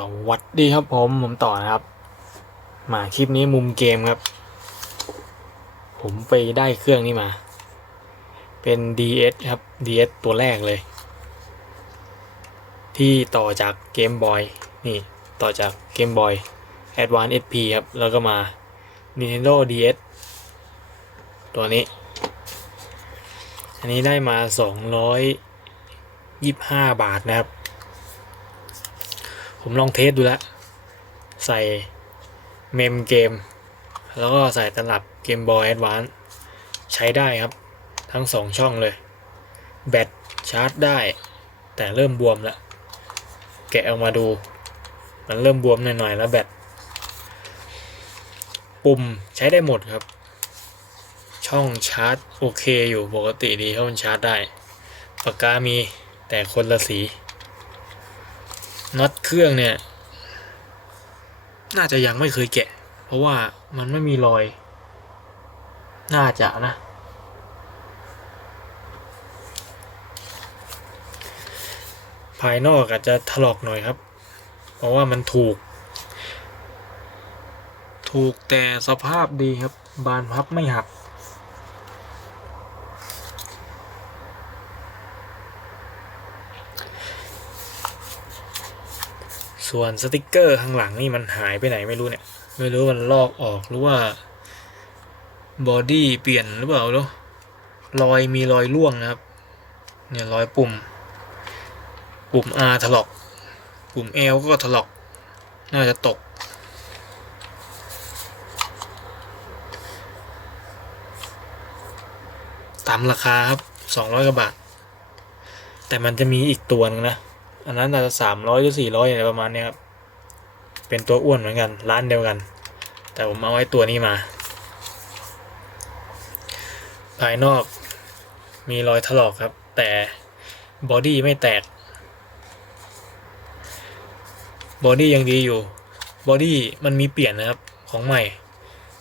สวัสดีครับผมผมต่อนะครับ มาคลิปนี้มุมเกมครับ ผมไปได้เครื่องนี้มา เป็น DS ครับ DS ตัวแรกเลย ที่ต่อจากเกมบอยนี่ต่อจากเกมบอย Advance SP ครับ แล้วก็มา Nintendo DS ตัวนี้ อันนี้ได้มา 225 บาทนะครับ ผมลองเทสดูแล้ว ใส่เมมเกม แล้วก็ใส่ตลับเกมบอยแอดวานใช้ได้ครับ ทั้งสองช่องเลย แบตชาร์จได้ แต่เริ่มบวมแล้ว แกะออกมาดู มันเริ่มบวมหน่อยๆแล้วแบตปุ่มใช้ได้หมดครับ ช่องชาร์จโอเคอยู่ปกติดีเขามันชาร์จได้ ปากกามีแต่คนละสี น็อตเครื่องเนี่ย น่าจะยังไม่เคยแกะ เพราะว่ามันไม่มีรอย น่าจะนะ ภายนอกอาจจะถลอกหน่อยครับ เพราะว่ามันถูก ถูกแต่สภาพดีครับ บานพับไม่หัก ส่วนสติกเกอร์ข้างหลังนี่มันหายไปไหนไม่รู้เนี่ย ไม่รู้มันลอกออกหรือว่าบอดี้เปลี่ยนหรือเปล่าเนาะรอยมีรอยร่วงนะครับ เนี่ยรอยปุ่ม ปุ่ม R ถลอก ปุ่ม L ก็ถลอก น่าจะตก ตามราคาครับ 200กว่าบาท แต่มันจะมีอีกตัวนึงนะ อันนั้นอาจจะสามร้อยหรือสี่ร้อยอะไรประมาณนี้ครับ เป็นตัวอ้วนเหมือนกันร้านเดียวกัน แต่ผมเอาไว้ตัวนี้มา ภายนอกมีรอยถลอกครับ แต่บอดี้ไม่แตก บอดี้ยังดีอยู่ บอดี้มันมีเปลี่ยนนะครับของใหม่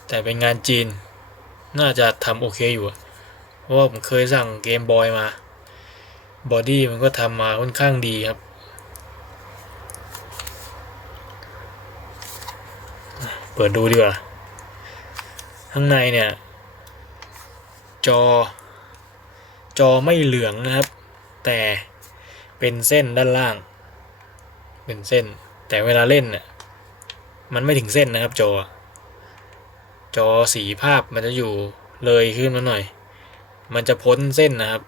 แต่เป็นงานจีน น่าจะทำโอเคอยู่ เพราะว่าผมเคยสั่งเกมบอยมา บอดี้มันก็ทำมาค่อนข้างดีครับ ปิดดูดีกว่า ข้างในเนี่ย จอ จอไม่เหลืองนะครับ แต่เป็นเส้นด้านล่าง เป็นเส้น แต่เวลาเล่นเนี่ยมันไม่ถึงเส้นนะครับ จอ จอสีภาพมันจะอยู่เลยขึ้นมาหน่อย มันจะพ้นเส้นนะครับ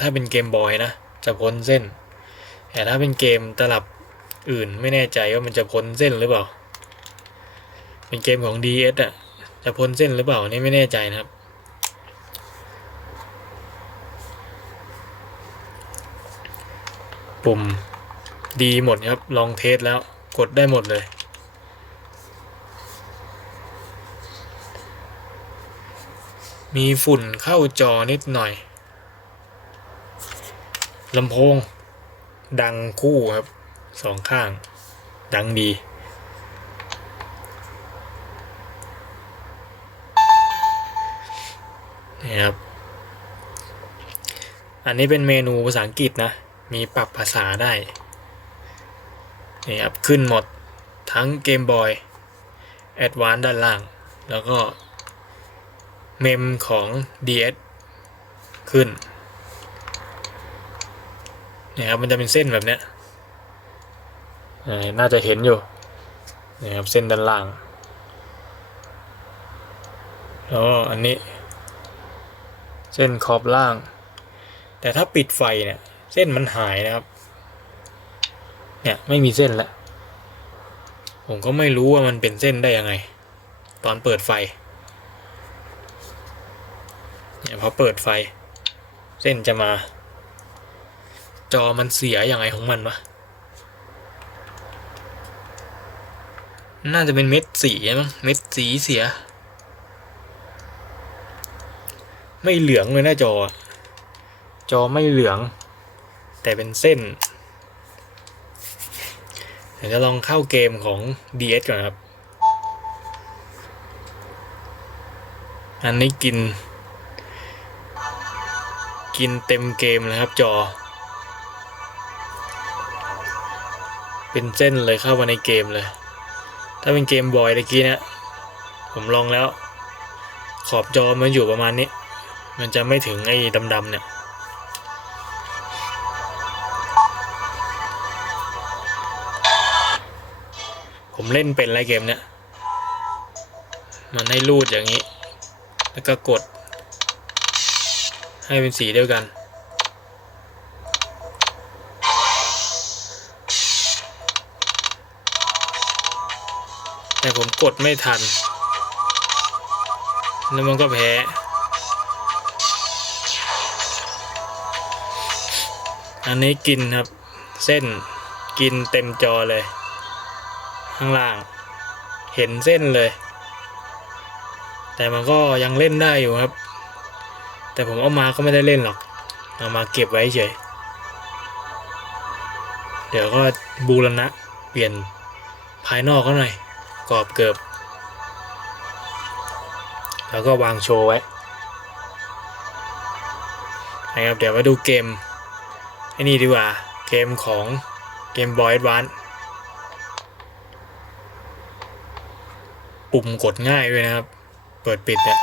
ถ้าเป็นเกมบอยนะ จะพ้นเส้น แต่ถ้าเป็นเกมตลับอื่นไม่แน่ใจว่ามันจะพ้นเส้นหรือเปล่า เป็นเกมของ DS อะ จะพ้นเส้นหรือเปล่านี่ไม่แน่ใจนะครับ ปุ่มดีหมดครับ ลองเทสแล้วกดได้หมดเลยมีฝุ่นเข้าจอนิดหน่อยลำโพง ดังคู่ครับ สองข้าง ดังดี นี่ครับ อันนี้เป็นเมนูภาษาอังกฤษนะ มีปรับภาษาได้ นี่ครับ ขึ้นหมดทั้งเกมบอย Advance ด้านล่าง แล้วก็เมมของ DS ขึ้นนี่ครับมันจะเป็นเส้นแบบเนี้ยน่าจะเห็นอยู่นี่ครับเส้นด้านล่าง แล้วก็อันนี้ เส้นขอบล่าง แต่ถ้าปิดไฟเนี่ย เส้นมันหายนะครับ เนี่ยไม่มีเส้นล้วผมก็ไม่รู้ว่ามันเป็นเส้นได้ยังไง ตอนเปิดไฟ เนี่ยพอเปิดไฟ เส้นจะมา จอมันเสียยังไงของมันวะน่าจะเป็นเม็ดสีมั้งเม็ดสีเสีย ไม่เหลืองเลยหน้าจอ จอไม่เหลือง แต่เป็นเส้นเดี๋ยวจะลองเข้าเกมของ DS ก่อนครับ อันนี้กิน กินเต็มเกมเลยครับจอ เป็นเส้นเลยเข้ามาในเกมเลย ถ้าเป็นเกมบอยตะกี้เนะ ผมลองแล้ว ขอบจอมันอยู่ประมาณนี้ มันจะไม่ถึงไอ้ดำๆเนี่ยผมเล่นเป็นไรเกมเนี่ยมันให้รูดอย่างนี้ แล้วก็กด ให้เป็นสีเดียวกัน แต่ผมกดไม่ทัน แล้วมันก็แพ้ อันนี้กินครับ เส้นกินเต็มจอเลย ข้างล่าง เห็นเส้นเลย แต่มันก็ยังเล่นได้อยู่ครับ แต่ผมเอามาก็ไม่ได้เล่นหรอก เอามาเก็บไว้เฉย เดี๋ยวก็บูรณะ เปลี่ยนภายนอกก็หน่อย กรอบเกือบ แล้วก็วางโชว์ไว้นะครับเดี๋ยวมาดูเกม ไอ้นี่ดีกว่า เกมของเกมบอย a ์ v านปุ่มกดง่ายด้วยนะครับ เปิดปิดเนี่ย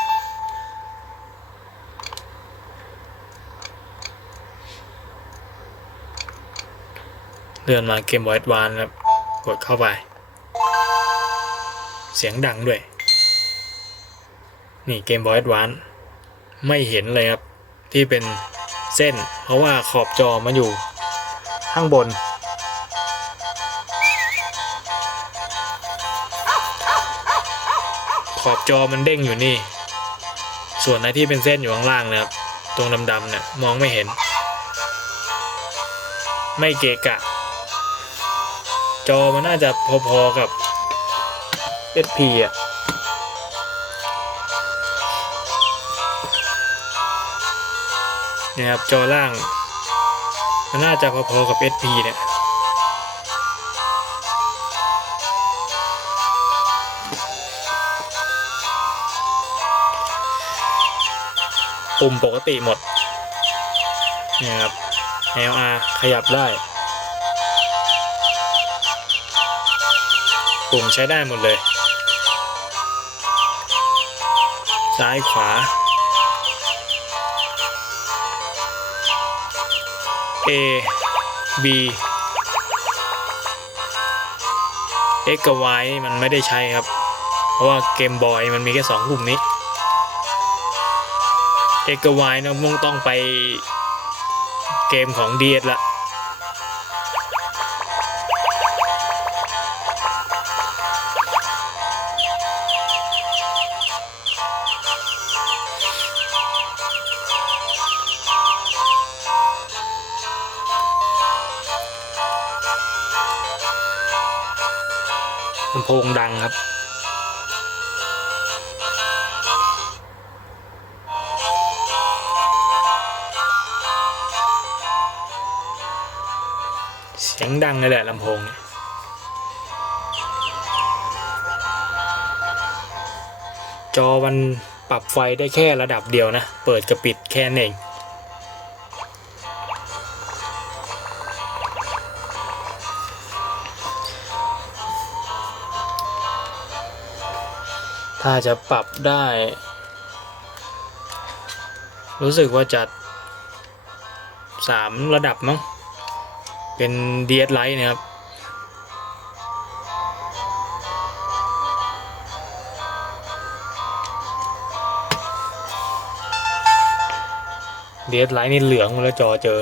เลื่อนมาเกมบอย a ์ v านครับ กดเข้าไป เสียงดังด้วย นี่เกมบอย a ์ v านไม่เห็นเลยครับ ที่เป็น เส้น เพราะว่าขอบจอมันอยู่ข้างบน ขอบจอมันเด้งอยู่นี่ ส่วนไหนที่เป็นเส้นอยู่ข้างล่างนะครับ ตรงดำๆเนี่ยมองไม่เห็น ไม่เกะกะ จอมันน่าจะพอๆกับ SP อะ นี่ยครับจอล่างมันน่าจะพอๆกับ SP เนี่ยปุ่มปกติหมดนี่ครับ LR ขยับได้ ปุ่มใช้ได้หมดเลย ซ้ายขวา A B X กับ Y มันไม่ได้ใช้ครับ เพราะว่าเกมบอยมันมีแค่สองปุ่มนี้ X กับ Y นะมุ่งต้องไปเกมของ DS ละ ลำโพงดังครับ เสียงดังเลยแหละลำโพงเนี่ยจอมันปรับไฟได้แค่ระดับเดียวนะ เปิดกับปิดแค่นั้นเอง ถ้าจะปรับได้ รู้สึกว่าจะสามระดับมั้ง เป็น DS Lite นะครับ DS Lite นี่เหลืองมดแล้วจอเจอ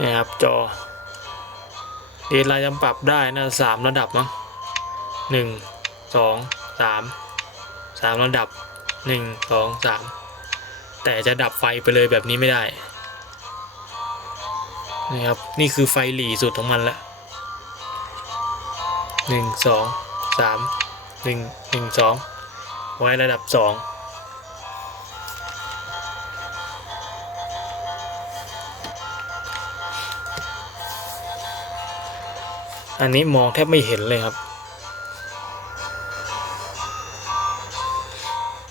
นี่ครับจอ เดทไลน์จำปรับได้นะสามระดับมั้งหนึ่งสองสามสามระดับหนึ่งสองสามแต่จะดับไฟไปเลยแบบนี้ไม่ได้นี่ครับนี่คือไฟหลีสุดของมันละหนึ่งสองสามหนึ่งหนึ่งสองไว้ระดับสอง อันนี้มองแทบไม่เห็นเลยครับ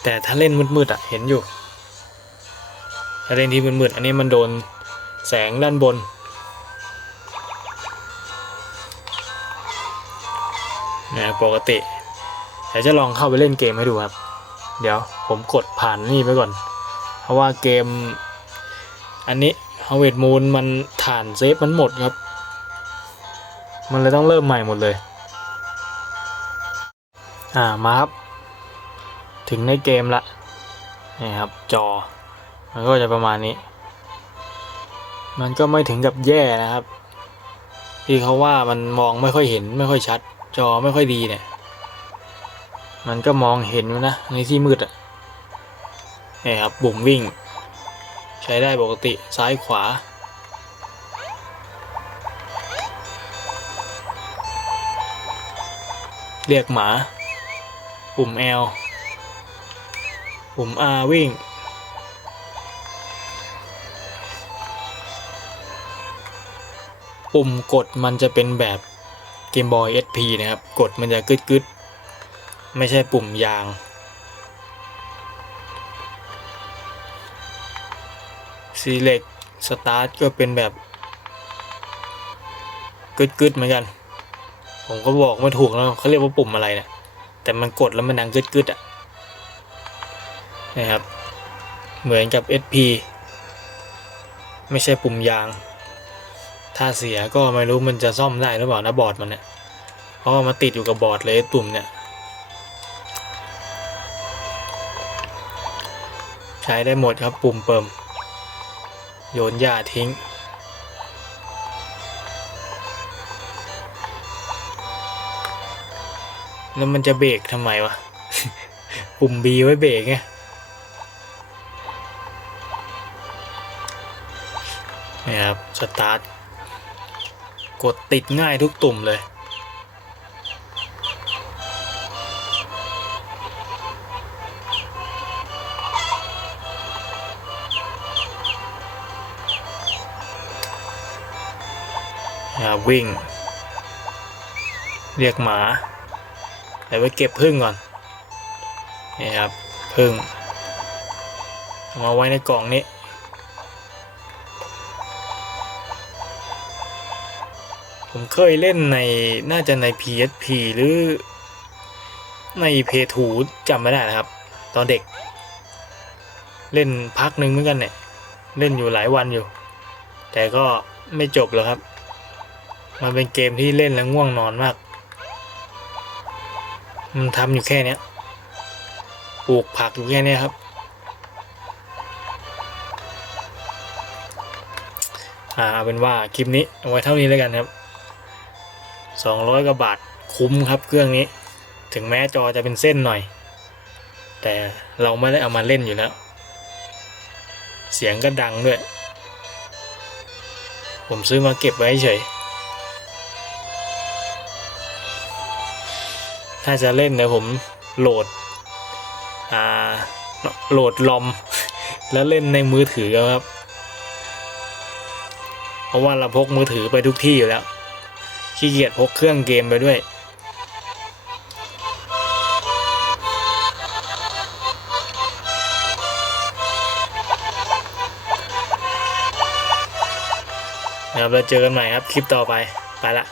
แต่ถ้าเล่นมืดๆอะเห็นอยู่ ถ้าเล่นที่มืดๆอันนี้มันโดนแสงด้านบนนะปกติเดี๋ยวจะลองเข้าไปเล่นเกมให้ดูครับ เดี๋ยวผมกดผ่านนี่ไปก่อน เพราะว่าเกม อันนี้ h a r v e s t Moon มันฐานเซฟมันหมดครับ มันเลยต้องเริ่มใหม่หมดเลย อ่ามาครับ ถึงในเกมละนี่ครับ จอ มันก็จะประมาณนี้ มันก็ไม่ถึงกับแย่นะครับ ที่เขาว่ามันมองไม่ค่อยเห็นไม่ค่อยชัด จอไม่ค่อยดีเนี่ย มันก็มองเห็นอยู่นะในที่มืดอะนี่ครับบุ่มวิ่ง ใช้ได้ปกติซ้ายขวา เรียกหมา ปุ่ม L ปุ่ม R วิ่ง ปุ่มกดมันจะเป็นแบบเกมบอย SP นะครับ กดมันจะกึดกึดไม่ใช่ปุ่มยาง Select Start ก็เป็นแบบกึดกึดเหมือนกัน ผมก็บอกไม่ถูกแล้วเขาเรียกว่าปุ่มอะไรเนะี่ยแต่มันกดแล้วมันดังกึดกึดอะนะครับ เหมือนกับ SP ไม่ใช่ปุ่มยาง ถ้าเสียก็ไม่รู้มันจะซ่อมได้หรือเปล่านะบอร์ดมันเนี่ยเพราะว่ามันติดอยู่กับบอร์ดเลยตุ่มเนี่ยใช้ได้หมดครับปุ่มเปิมโยนหญ้าทิ้ง แล้วมันจะเบรกทำไมวะ ปุ่ม B ไว้เบรกไงนี่ครับสตาร์ท กดติดง่ายทุกตุ่มเลยนะครับวิ่ง เรียกหมา เดี๋ยวไปเก็บพึ่งก่อน นี่ครับพึ่งเอามาไว้ในกล่องนี้ ผมเคยเล่นในน่าจะใน PSP หรือใน p 2จำไม่ได้นะครับ ตอนเด็ก เล่นพักหนึ่งเหมือนกันเนี่ย เล่นอยู่หลายวันอยู่ แต่ก็ไม่จบแล้วครับ มันเป็นเกมที่เล่นแล้วง่วงนอนมาก มันทำอยู่แค่เนี้ยปลูกผักอยู่แค่เนี้ยครับ อ่าเอาเป็นว่าคลิปนี้เอาไว้เท่านี้แล้วกันครับสองร้อยกว่าบาทคุ้มครับเครื่องนี้ ถึงแม้จอจะเป็นเส้นหน่อย แต่เราไม่ได้เอามาเล่นอยู่แล้ว เสียงก็ดังด้วย ผมซื้อมาเก็บไว้เฉย ถ้าจะเล่นเดี๋ยวผมโหลดอ่าโหลดลอม แล้วเล่นในมือถือครับ เพราะว่าเราพกมือถือไปทุกที่อยู่แล้วขี้เกียจพกเครื่องเกมไปด้วยนะครับแล้วเจอกันใหม่ครับ คลิปต่อไป ไปละ